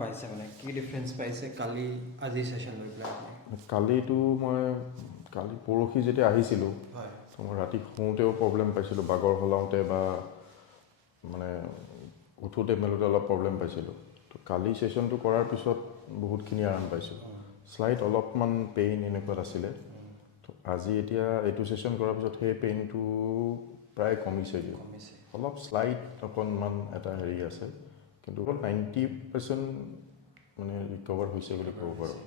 পাইছে মানে কি ডিফাৰেন্স পাইছে কালি আজি সেশন লৈ পেলাই কালিতো মই কালি পৰহি যেতিয়া আহিছিলোঁ হয় তো মই ৰাতি শুওঁতেও প্ৰব্লেম পাইছিলোঁ বাগৰ সলাওঁতে বা মানে উঠোঁতে মেলোঁতে অলপ প্ৰব্লেম পাইছিলোঁ তো কালি ছেশ্যনটো কৰাৰ পিছত বহুতখিনি আৰাম পাইছোঁ শ্লাইট অলপমান পেইন এনেকুৱাত আছিলে তো আজি এতিয়া এইটো ছেশ্যন কৰাৰ পিছত সেই পেইনটো প্ৰায় কমিছে অলপ শ্লাইট অকণমান এটা হেৰি আছে কিন্তু 90% মানে ৰিকভাৰ হৈছে বুলি ক'ব পাৰোঁ